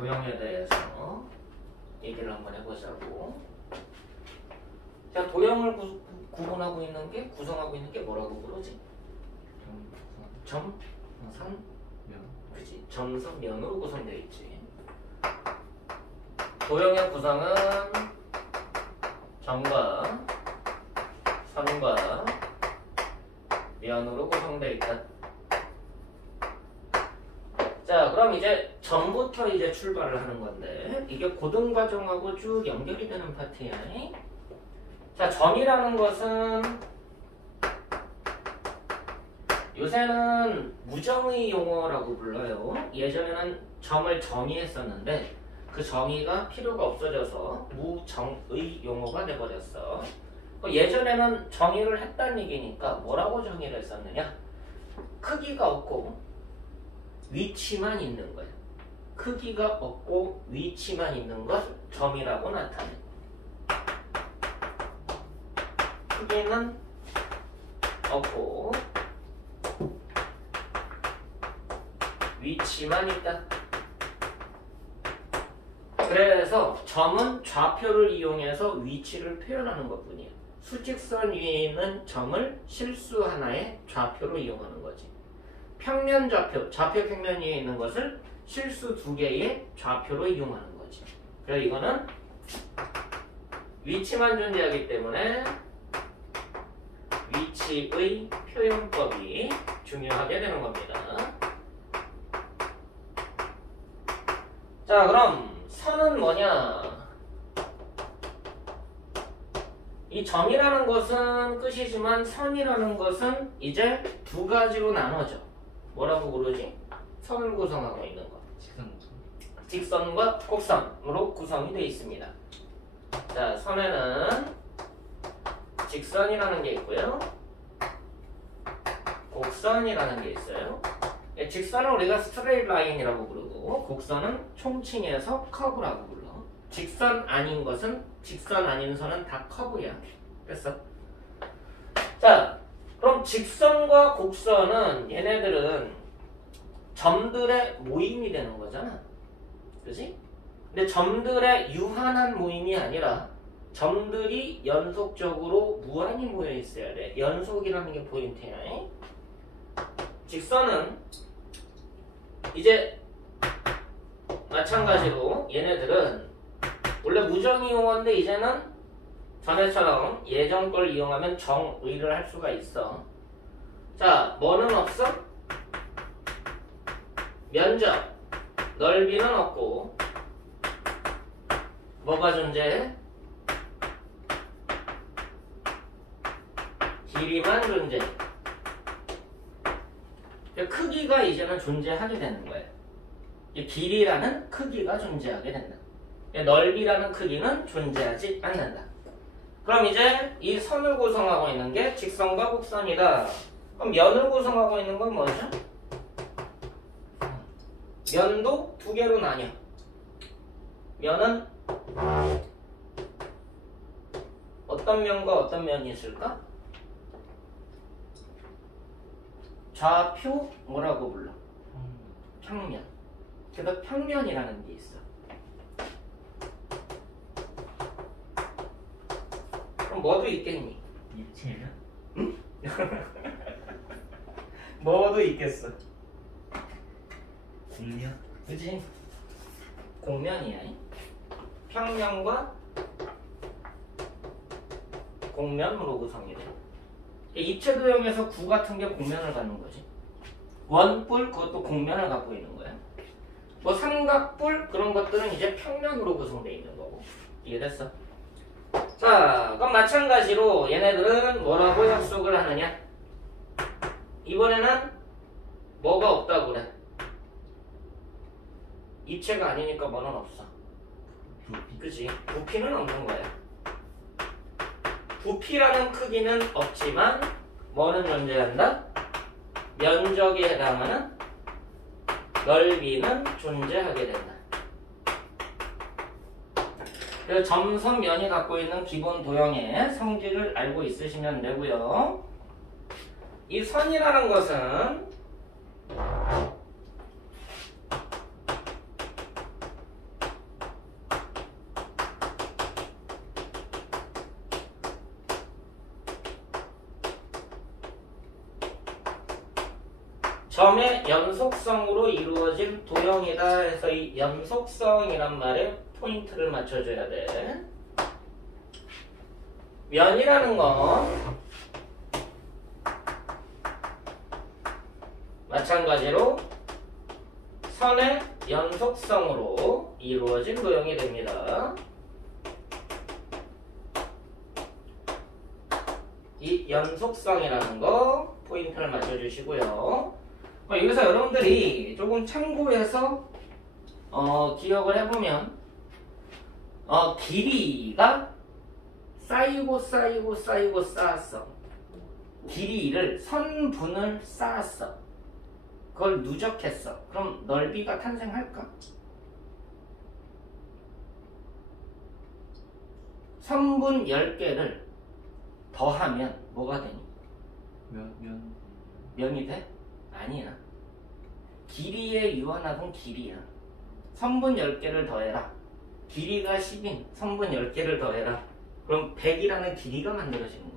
도형에 대해서 얘기를 한번 해보자고. 자, 도형을 구분하고 있는 게, 구성하고 있는 게 뭐라고 부르지? 점, 선, 면. 그치? 점선, 면으로 구성되어 있지. 도형의 구성은 점과 선과 면으로 구성되어 있다. 자, 그럼 이제 점부터 이제 출발을 하는 건데, 이게 고등과정하고 쭉 연결이 되는 파트야. 자, 점이라는 것은 요새는 무정의 용어라고 불러요. 예전에는 점을 정의했었는데 그 정의가 필요가 없어져서 무정의 용어가 돼버렸어. 예전에는 정의를 했다는 얘기니까 뭐라고 정의를 했었느냐? 크기가 없고 위치만 있는 거야. 크기가 없고 위치만 있는 것 점이라고 나타내. 크기는 없고 위치만 있다. 그래서 점은 좌표를 이용해서 위치를 표현하는 것뿐이야. 수직선 위에 있는 점을 실수 하나의 좌표로 이용하는 거지. 평면 좌표, 좌표 평면 위에 있는 것을 실수 두 개의 좌표로 이용하는 거지. 그래서 이거는 위치만 존재하기 때문에 위치의 표현법이 중요하게 되는 겁니다. 자, 그럼 선은 뭐냐? 이 점이라는 것은 끝이지만 선이라는 것은 이제 두 가지로 나눠져. 뭐라고 부르지? 선을 구성하고 있는 것. 직선과 곡선으로 구성이 되어 있습니다. 자, 선에는 직선이라는 게 있고요. 곡선이라는 게 있어요. 직선은 우리가 스트레이트 라인이라고 부르고 곡선은 총칭해서 커브라고 불러. 직선 아닌 것은, 직선 아닌 선은 다 커브야. 됐어? 자, 그럼 직선과 곡선은 얘네들은 점들의 모임이 되는 거잖아. 그치? 근데 점들의 유한한 모임이 아니라 점들이 연속적으로 무한히 모여 있어야 돼. 연속이라는 게 포인트야. 직선은 이제 마찬가지로 얘네들은 원래 무정의 용어인데 이제는 전에처럼 예전 걸 이용하면 정의를 할 수가 있어. 자, 뭐는 없어? 면적, 넓이는 없고 뭐가 존재해? 길이만 존재해. 크기가 이제는 존재하게 되는 거예요. 길이라는 크기가 존재하게 된다. 넓이라는 크기는 존재하지 않는다. 그럼 이제 이 선을 구성하고 있는 게 직선과 곡선이다. 그럼 면을 구성하고 있는 건 뭐죠? 면도 두 개로 나뉘어. 면은 어떤 면과 어떤 면이 있을까? 좌표 뭐라고 불러? 평면. 그래서 평면이라는 게 있어. 그럼 뭐도 있겠니? 입체면? 응? 뭐도 있겠어. 공면? 그치? 공면이야. 평면과 공면으로 구성이 돼. 입체 도형에서 구 같은 게 공면을 갖는 거지. 원뿔 그것도 공면을 갖고 있는 거야. 뭐 삼각뿔 그런 것들은 이제 평면으로 구성되어 있는 거고. 이해됐어? 자, 그럼 마찬가지로 얘네들은 뭐라고 약속을 하느냐? 이번에는 뭐가 없다고 그래? 입체가 아니니까 뭐는 없어. 그치? 부피는 없는 거야. 부피라는 크기는 없지만 뭐는 존재한다? 면적에 해당하는 넓이는 존재하게 된다. 그래서 점선 면이 갖고 있는 기본 도형의 성질을 알고 있으시면 되고요. 이 선이라는 것은 점의 연속성으로 이루어진 도형이다 해서 이 연속성이란 말에 포인트를 맞춰줘야 돼. 면이라는 건 마찬가지로 선의 연속성으로 이루어진 도형이 됩니다. 이 연속성이라는 거 포인트를 맞춰주시고요. 여기서 여러분들이 조금 참고해서 기억을 해보면 길이가 쌓이고 쌓았어. 길이를 선분을 쌓았어. 그걸 누적했어. 그럼 넓이가 탄생할까? 선분 10개를 더하면 뭐가 되니? 면이 돼? 아니야. 길이의 유한합은 길이야. 선분 10개를 더해라. 길이가 10인 선분 10개를 더해라. 그럼 100이라는 길이가 만들어지는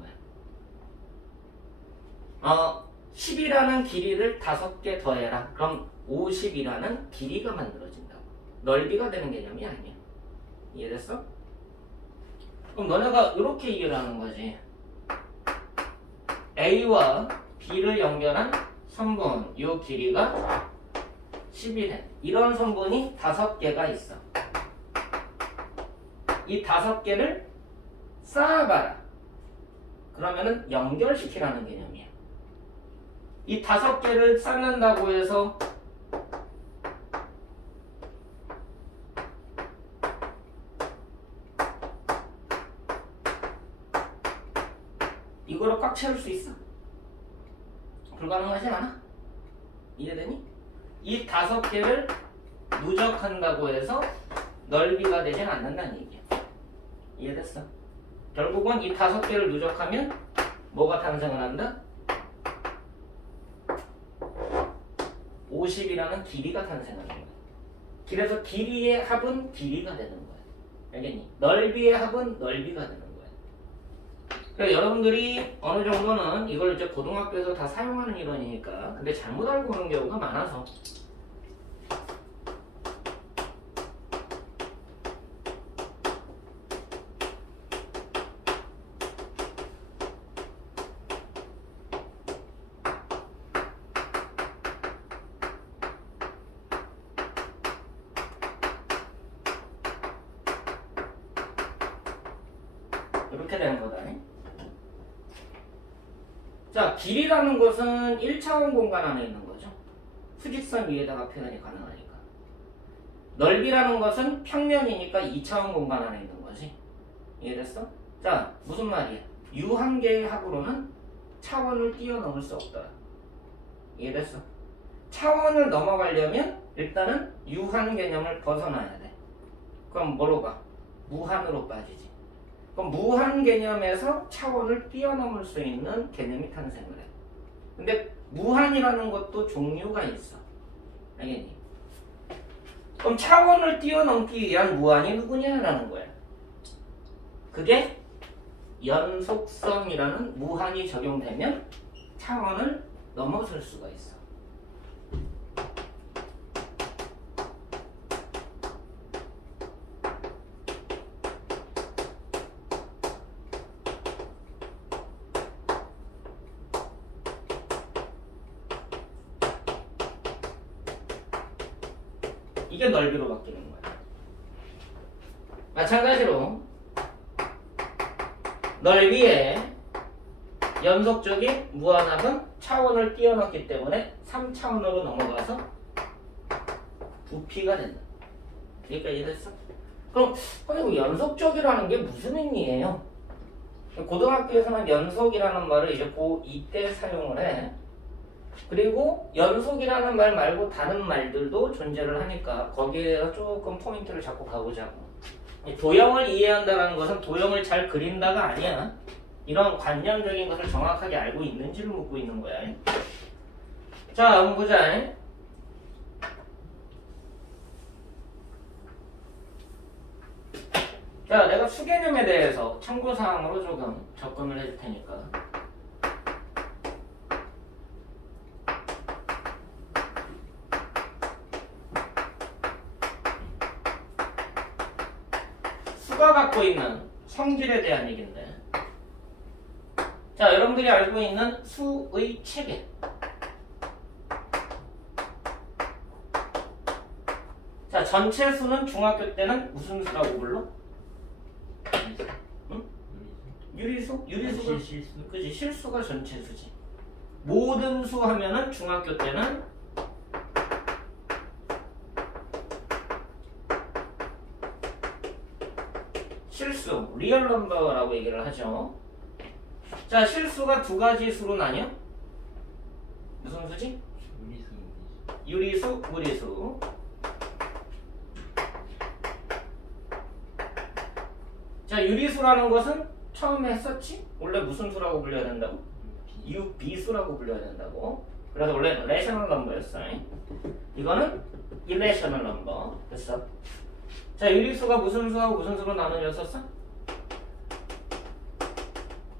거야. 10이라는 길이를 5개 더해라. 그럼 50이라는 길이가 만들어진다고. 넓이가 되는 개념이 아니야. 이해됐어? 그럼 너네가 이렇게 이해를 하는 거지. A와 B를 연결한 선분, 이 길이가 10이래. 이런 선분이 5개가 있어. 이 5개를 쌓아봐라. 그러면은 연결시키라는 개념이야. 이 5개를 쌓는다고 해서 이거를 꽉 채울 수 있어? 불가능하지 않아? 이해되니? 이 5개를 누적한다고 해서 넓이가 되진 않는다는 얘기야. 이해됐어? 결국은 이 5개를 누적하면 뭐가 탄생을 한다? 50이라는 길이가 탄생하는 거야. 그래서 길이의 합은 길이가 되는 거야. 알겠니? 넓이의 합은 넓이가 되는 거야. 그러니까 여러분들이 어느 정도는 이걸 이제 고등학교에서 다 사용하는 이론이니까 근데 잘못 알고 오는 경우가 많아서 이렇게 되는 거다. 자, 길이라는 것은 1차원 공간 안에 있는 거죠. 수직선 위에다가 표현이 가능하니까. 넓이라는 것은 평면이니까 2차원 공간 안에 있는 거지. 이해됐어? 자, 무슨 말이야? U 한 개의 합으로는 차원을 뛰어넘을 수 없다. 이해됐어? 차원을 넘어가려면 일단은 유한 개념을 벗어나야 돼. 그럼 뭐로 가? 무한으로 빠지지. 그럼 무한 개념에서 차원을 뛰어넘을 수 있는 개념이 탄생을 해. 근데 무한이라는 것도 종류가 있어. 알겠니? 그럼 차원을 뛰어넘기 위한 무한이 누구냐라는 거야. 그게 연속성이라는 무한이 적용되면 차원을 넘어설 수가 있어. 이게 넓이로 바뀌는 거야. 마찬가지로 넓이의 연속적인 무한합은 차원을 뛰어넘기 때문에 3차원으로 넘어가서 부피가 된다. 그러니까 이해됐어? 그럼 연속적이라는 게 무슨 의미예요? 고등학교에서는 연속이라는 말을 이제 고2 때 사용을 해. 그리고 연속이라는 말 말고 다른 말들도 존재를 하니까 거기에 조금 포인트를 잡고 가보자고. 도형을 이해한다는 것은 도형을 잘 그린다가 아니야. 이런 관념적인 것을 정확하게 알고 있는지를 묻고 있는 거야. 자, 한번 보자. 자, 내가 수개념에 대해서 참고사항으로 조금 접근을 해줄 테니까. 수가 갖고 있는 성질에 대한 얘기인데, 자, 여러분들이 알고 있는 수의 체계. 자, 전체 수는 중학교 때는 무슨 수라고 불러? 응? 유리수? 유리수가 실수. 그지, 실수가 전체 수지. 모든 수 하면은 중학교 때는 실수, 리얼 넘버라고 얘기를 하죠. 자, 실수가 두 가지 수로 나뉘어? 무슨 수지? 유리수, 무리수. 자, 유리수라는 것은 처음에 했었지? 원래 무슨 수라고 불려야 된다고? 비수라고 불려야 된다고. 그래서 원래 레셔널 넘버였어. 이거는 일레셔널 넘버. 됐어. 자, 유리수가 무슨 수하고 무슨 수로 나눠졌었어?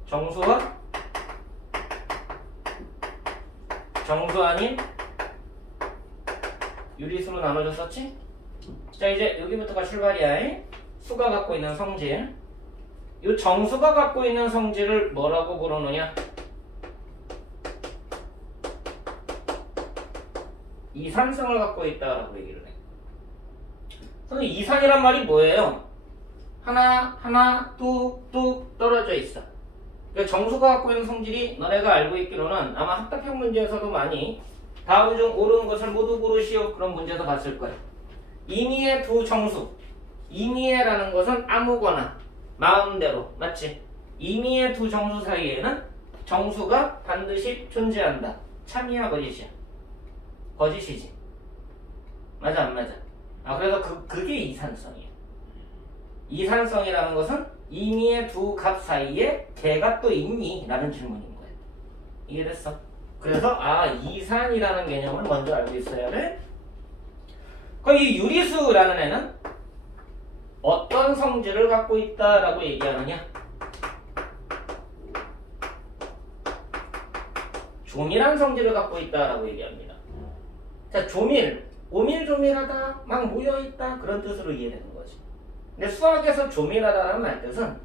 정수와 정수 아닌 유리수로 나눠졌었지? 자, 이제 여기부터가 출발이야. 수가 갖고 있는 성질. 이 정수가 갖고 있는 성질을 뭐라고 부르느냐? 이산성을 갖고 있다라고 얘기를 해. 그럼 이산이란 말이 뭐예요? 하나, 뚝 떨어져 있어. 그러니까 정수가 갖고 있는 성질이 너네가 알고 있기로는 아마 학답형 문제에서도 많이 다음 중 옳은 것을 모두 고르시오 그런 문제도 봤을 거예요. 임의의 두 정수. 임의라는 것은 아무거나 마음대로, 맞지? 임의의 두 정수 사이에는 정수가 반드시 존재한다. 참이야 거짓이야? 거짓이지. 맞아 안 맞아? 그래서 그게 이산성이야. 이산성이라는 것은 임의의 두 값 사이에 개가 또 있니? 라는 질문인 거야. 이해됐어? 그래서 이산이라는 개념을 먼저 알고 있어야 돼. 그럼 이 유리수라는 애는 어떤 성질을 갖고 있다라고 얘기하느냐? 조밀한 성질을 갖고 있다라고 얘기합니다. 자, 조밀, 오밀조밀하다, 막 모여있다 그런 뜻으로 이해되는 거지. 근데 수학에서 조밀하다라는 말 뜻은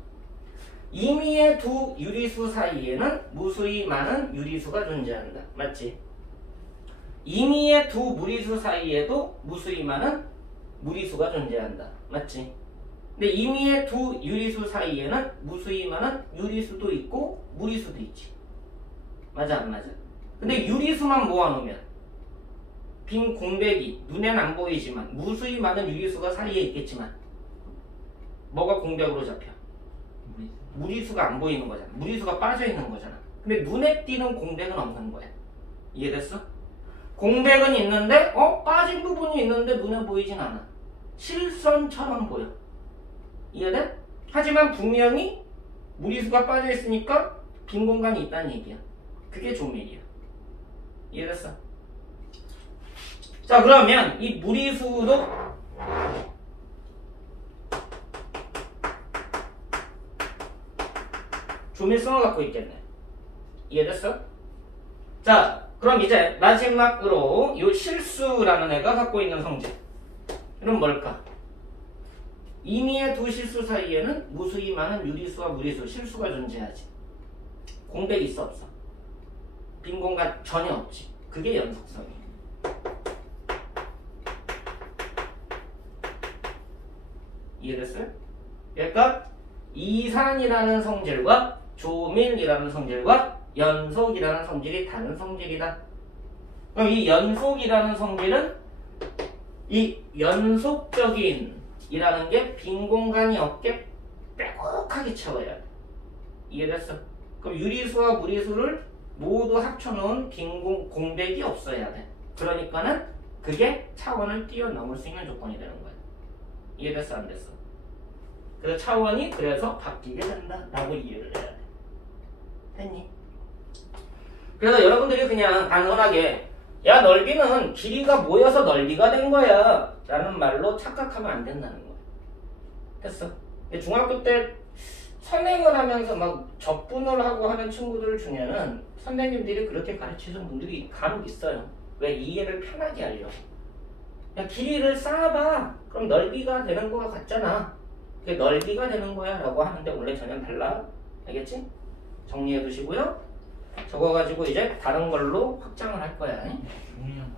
임의의 두 유리수 사이에는 무수히 많은 유리수가 존재한다. 맞지? 임의의 두 무리수 사이에도 무수히 많은 무리수가 존재한다. 맞지? 근데 임의의 두 유리수 사이에는 무수히 많은 유리수도 있고 무리수도 있지. 맞아 안 맞아? 근데 유리수만 모아놓으면 빈 공백이 눈에는 안 보이지만 무수히 많은 유리수가 사이에 있겠지만 뭐가 공백으로 잡혀? 무리수가 안 보이는 거잖아. 무리수가 빠져있는 거잖아. 근데 눈에 띄는 공백은 없는 거야. 이해됐어? 공백은 있는데 빠진 부분이 있는데 눈에 보이진 않아. 실선처럼 보여. 이해돼? 하지만 분명히 무리수가 빠져있으니까 빈 공간이 있다는 얘기야. 그게 조밀이야. 이해됐어? 자, 그러면 이 무리수도 조밀성을 갖고 있겠네. 이해됐어? 자, 그럼 이제 마지막으로 이 실수라는 애가 갖고 있는 성질. 이건 뭘까? 임의의 두 실수 사이에는 무수히 많은 유리수와 무리수, 실수가 존재하지. 공백이 있어 없어? 빈 공간 전혀 없지. 그게 연속성이야. 이해됐어요? 그러니까 이산이라는 성질과 조밀이라는 성질과 연속이라는 성질이 다른 성질이다. 그럼 이 연속이라는 성질은 이 연속적인 이라는 게 빈 공간이 없게 빼곡하게 채워야 돼. 이해됐어? 그럼 유리수와 무리수를 모두 합쳐놓은 빈 공백이 없어야 돼. 그러니까는 그게 차원을 뛰어넘을 수 있는 조건이 되는 거야. 이해됐어 안 됐어? 그래서 차원이 그래서 바뀌게 된다 라고 이해를 해야 돼. 됐니? 그래서 여러분들이 그냥 단순하게 야 넓이는 길이가 모여서 넓이가 된 거야 라는 말로 착각하면 안 된다는 거야. 됐어? 중학교 때 선행을 하면서 막 적분을 하고 하는 친구들 중에는 선생님들이 그렇게 가르치는 분들이 간혹 있어요. 왜? 이해를 편하게 하려고. 야 길이를 쌓아봐. 그럼 넓이가 되는 거 같잖아. 그게 넓이가 되는 거야 라고 하는데 원래 전혀 달라. 알겠지? 정리해 두시고요. 적어가지고 이제 다른 걸로 확장을 할 거야. 종이랑